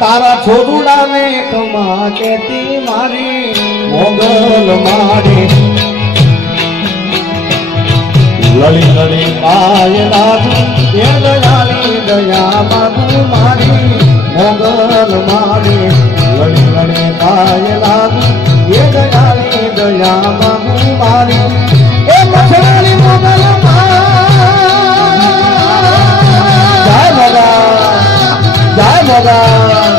તારા છોરુડાને કમા કેતી મારી મોગલ મારી લડી લડી પાય લાગુ એ દયાની દયા માગું મારી મોગલ મારી લડી લડી પાય લાગુ એ દયાની દયા માગું મારી એ પછડાની મોગલ જય મોગા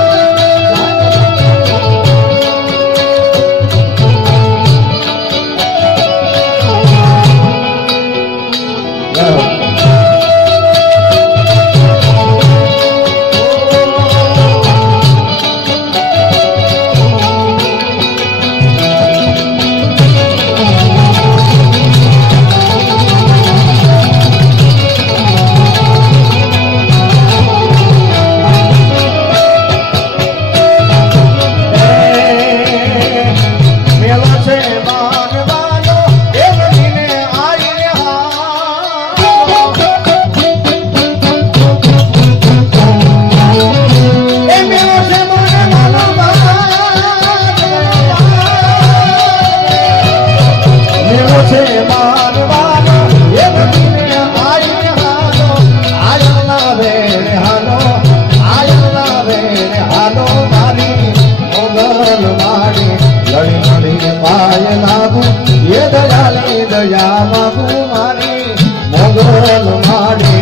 દયા માગું મારી મોગલ મારી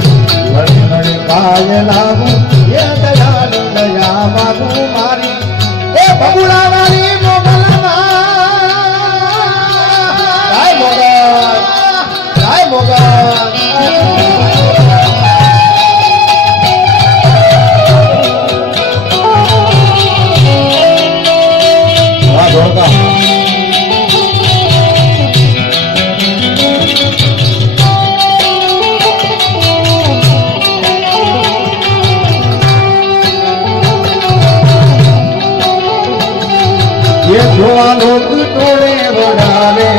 લડી લડી પાય લાગુ એ દયાની દયા માગું મારી એ બબુડા વાળી મોગલ જય મોગલ ये जोआ लोग टोले बड़ावे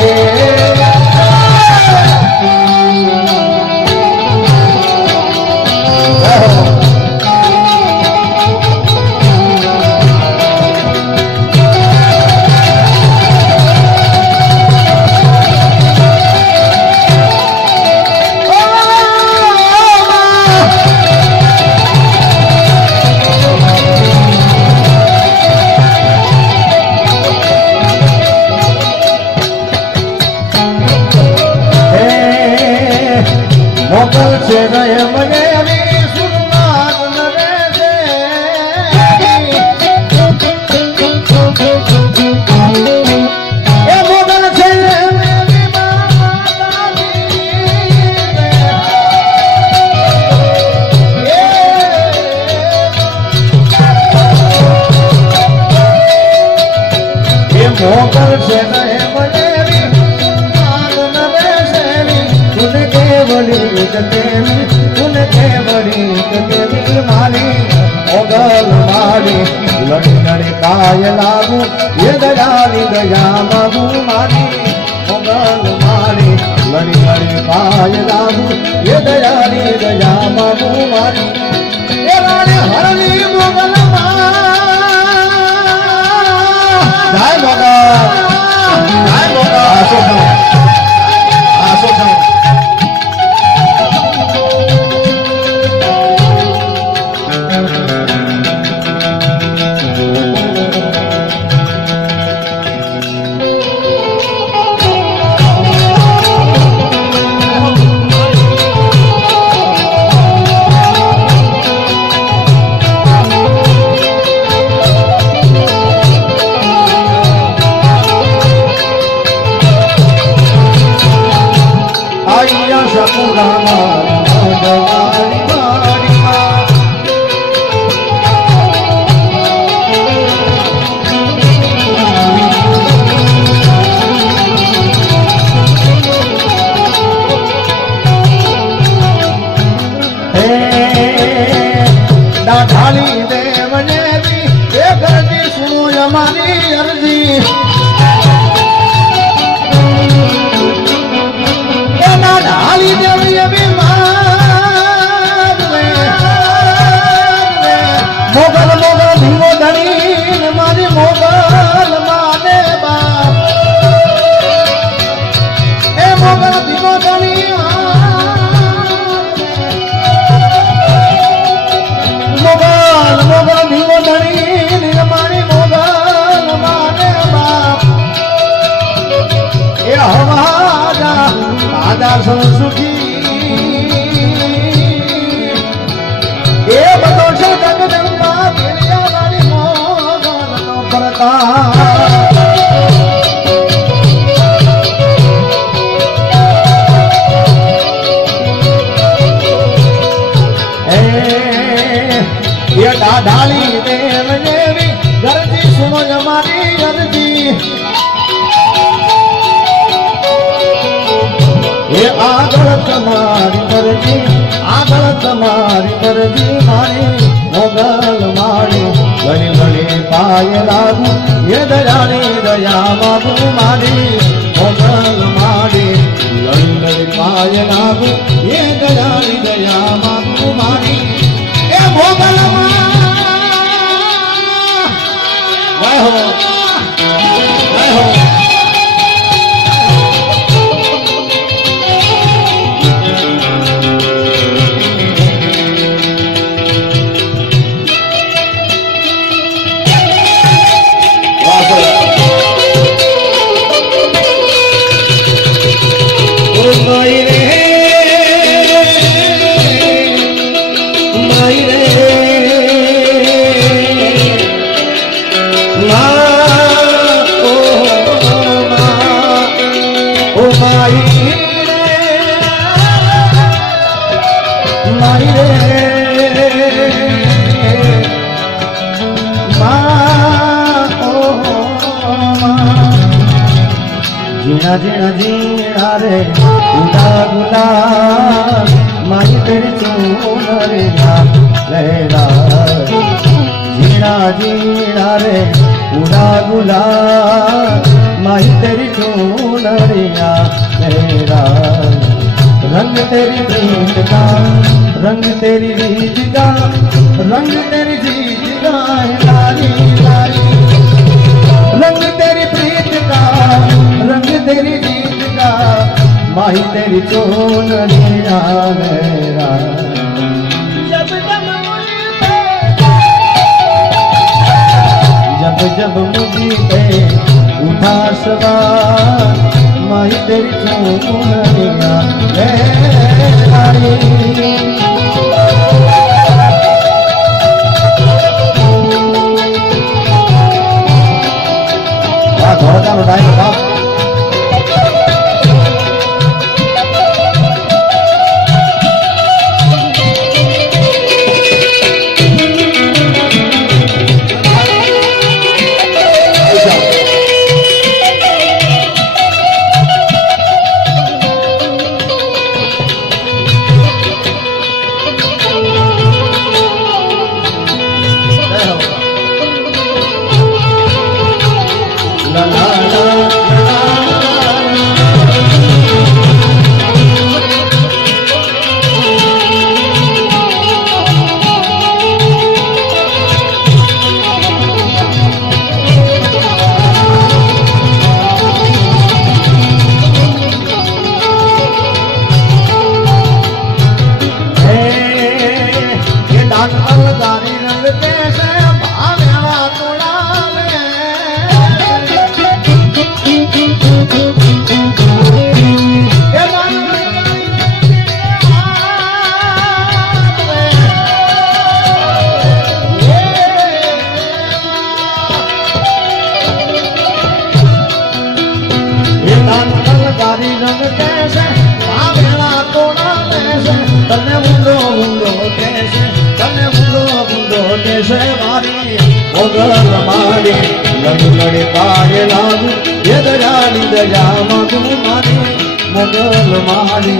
મોગલ છે ગયે મને અમી સુરનાગ નરે છે એ મોગલ છે મેરી માતા એ મોગલ છે ગયે મને મારી મોગલ મારી લડી લડી પાય લાગુ એ દયાની દયા માગું મારી મોગલ મારી લડી લડી પાય લાગુ એ દયાની દયા માગું મારી એ રાણે હરની મોગલ જય મોગલ આસો ઢાલી દે મને એ ગરદી સુનો અમારી અરજી એના ઢાલી દેવી એવી મોગલ મોગલ ધીમો ભીમો ધણી મોગલ મોગલ ભીમો ધણી નિરમાણી મોગલ માને બાપ એ હવાજા આદા સુખી એ બધો છે જગદંબા પેલિયા વાળી મોગલ નો પ્રતાપ ડાલી દેવ દેવી ગરજી સુનો અમારી અરજી એ આગળ તમારી ગરજી આગળ તમારી ગરજી મારી મોગલ મારી ઘણી ઘણી પાય લાગુ એ દયાની દયા બાબુ મારી મોગલ મારી ઘણી ઘણી પાય લાગુ એ દયાની દયા બાબુ મારી એ મોગલ જય હો જય હો जीना जीना जीना रे गुला गुला माई तेरी चूनरे ना लहरा जीना जीना रे गुला गुला माई तेरी चूनरे ना लहरा रंग तेरी प्रीत का रंग तेरी रीत का रंग तेरी जीत का लाली लाली रंग तेरी प्रीत का रंग तेरी जीत का माही तेरी चोनरिया मेरा जब जब मुझी पे उठा सवार माही तेरी चोनरिया मेरा ઘોડાનો ડાયરો બાપ तने मुंडो मुंडो कैसे तने मुंडो मुंडो कैसे मारी मोगल मारी लड़ लड़े पाए लागू ये दयाली दया मगु मारी मोगल मारी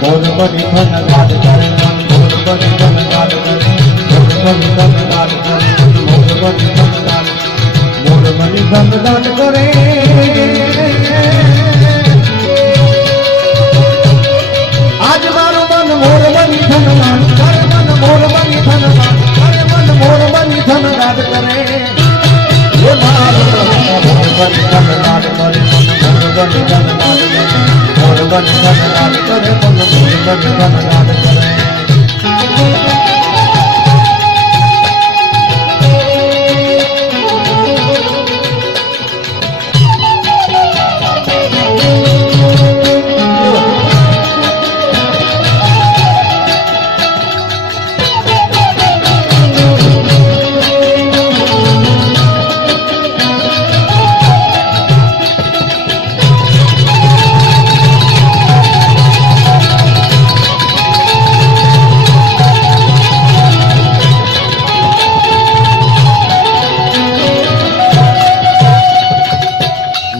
मोर बनी धन गाद करे मोर बनी धन गाद करे मोर बनी धन गाद करे मोर बनी धन गाद मोर बनी धन गाद करे आज मारो मन मोर बनी धन गाद करे मन मोर बनी धन गाद करे मन मोर बनी धन गाद करे ये मारो मोर बनी धन गाद करे मोर बनी धन गाद करे मोर બની કનગાટ કરે મન મોર બની કનગાટ કરે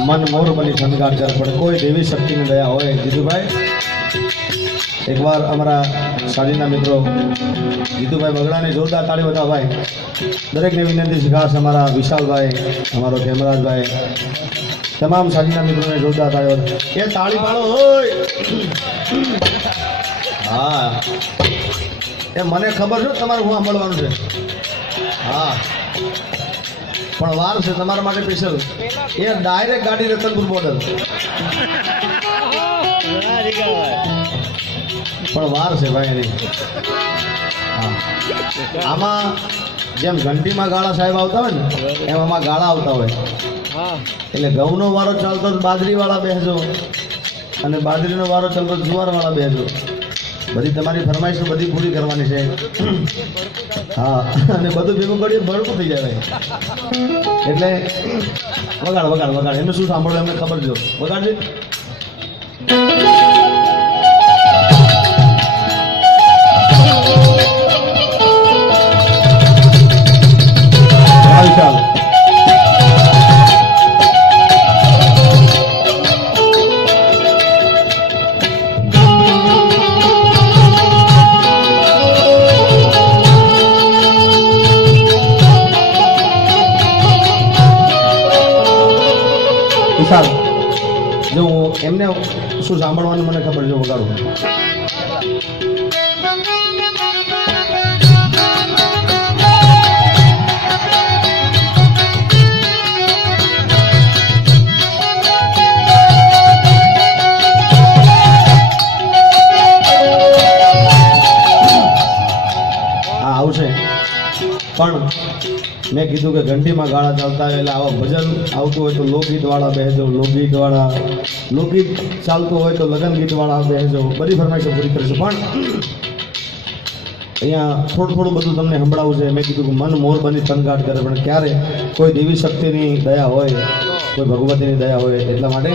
મન મોર બની શણગાર કર પણ કોઈ દેવી શક્તિની દયા હોય જીતુભાઈ એકવાર અમારા શાળીના મિત્રો જીતુભાઈ બગડાને જોરદાર તાળી બતાવો ભાઈ દરેકને વિનંતી છે ખાસ અમારા વિશાલભાઈ અમારો કેમરાજભાઈ તમામ શાળીના મિત્રોને જોરદાર તાળી બતાવો એ તાળી પાડો હોય હા એ મને ખબર છે તમારે હું સાંભળવાનું છે હા પણ વાર છે તમારા માટે સ્પેશિયલ એ ડાયરેક્ટ ગાડી રતનપુર બોર્ડર પણ વાર છે ભાઈ એની હા આમાં જેમ ઘંટીમાં ગાળા સાહેબ આવતા હોય ને એમ આમાં ગાળા આવતા હોય એટલે ઘઉંનો વારો ચાલતો બાજરીવાળા બેસજો અને બાજરીનો વારો ચાલતો જુવારવાળા બેસજો બધી તમારી ફરમાઈશો બધી પૂરી કરવાની છે હા અને બધું ભેગું કરીએ બળકું થઈ જાય ભાઈ એટલે વગાડ વગાડ વગાડ એમને શું સાંભળવું એમને ખબર જો વગાડજે ચાલ સારું જો એમને શું સાંભળવાનું મને ખબર જો વગાડું હા આવશે પણ મેં કીધું કે ઘંટીમાં ગાળા ચાલતા હોય એટલે આવા ભજન આવતું હોય તો લોકગીતવાળા બેસજો લોકગીતવાળા લોકગીત ચાલતું હોય તો લગ્ન ગીતવાળા બેસજો બધી ફરમાઈશો પૂરી કરીશું પણ અહીંયા થોડું બધું તમને સંભળાવું છે મેં કીધું કે મન મોર બની શણગાર કરે પણ ક્યારે કોઈ દેવી શક્તિની દયા હોય કોઈ ભગવતીની દયા હોય એટલા માટે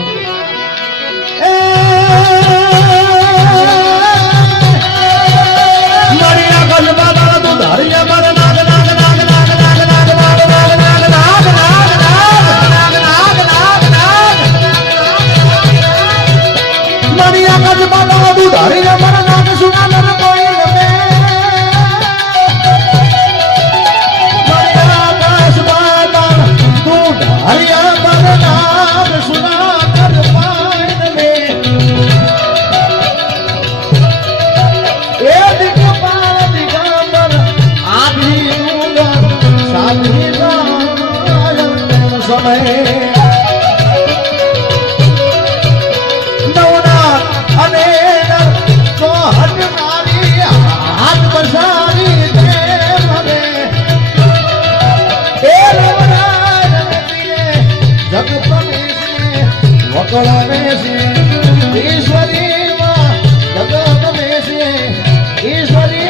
ईश्वरी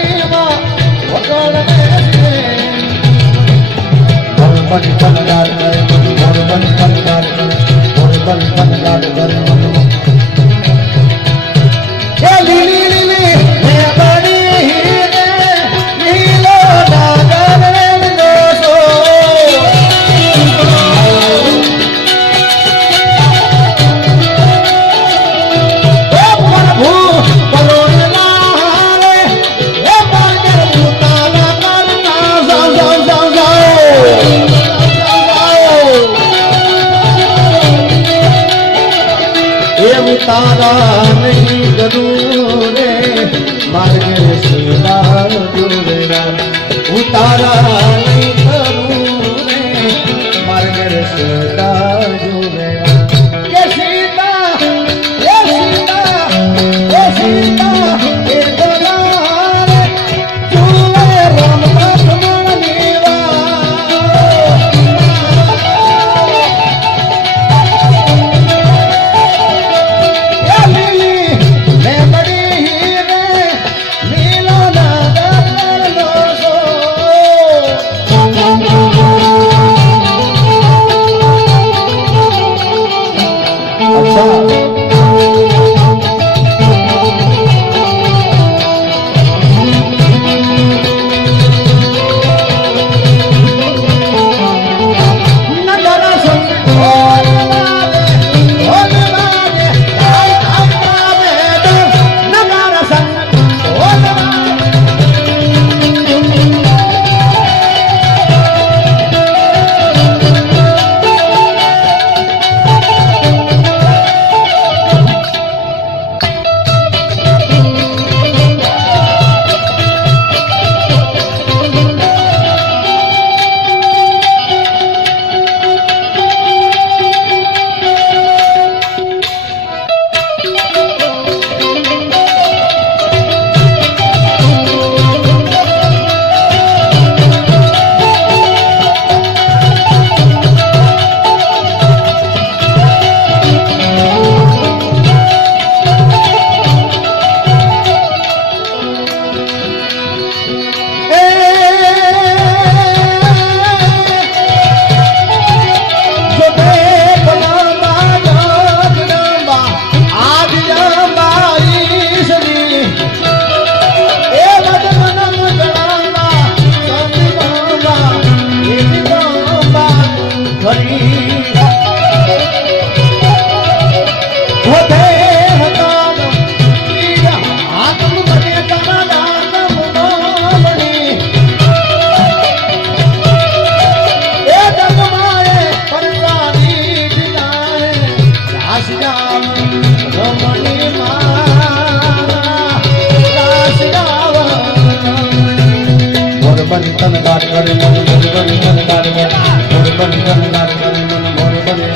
બની તનગાટ કરે મન મોર બની તનગાટ કરે મોર બની તનગાટ કરે મન મોર બની.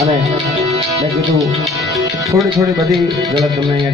અને મેં કીધું થોડી બધી ઝલક તમને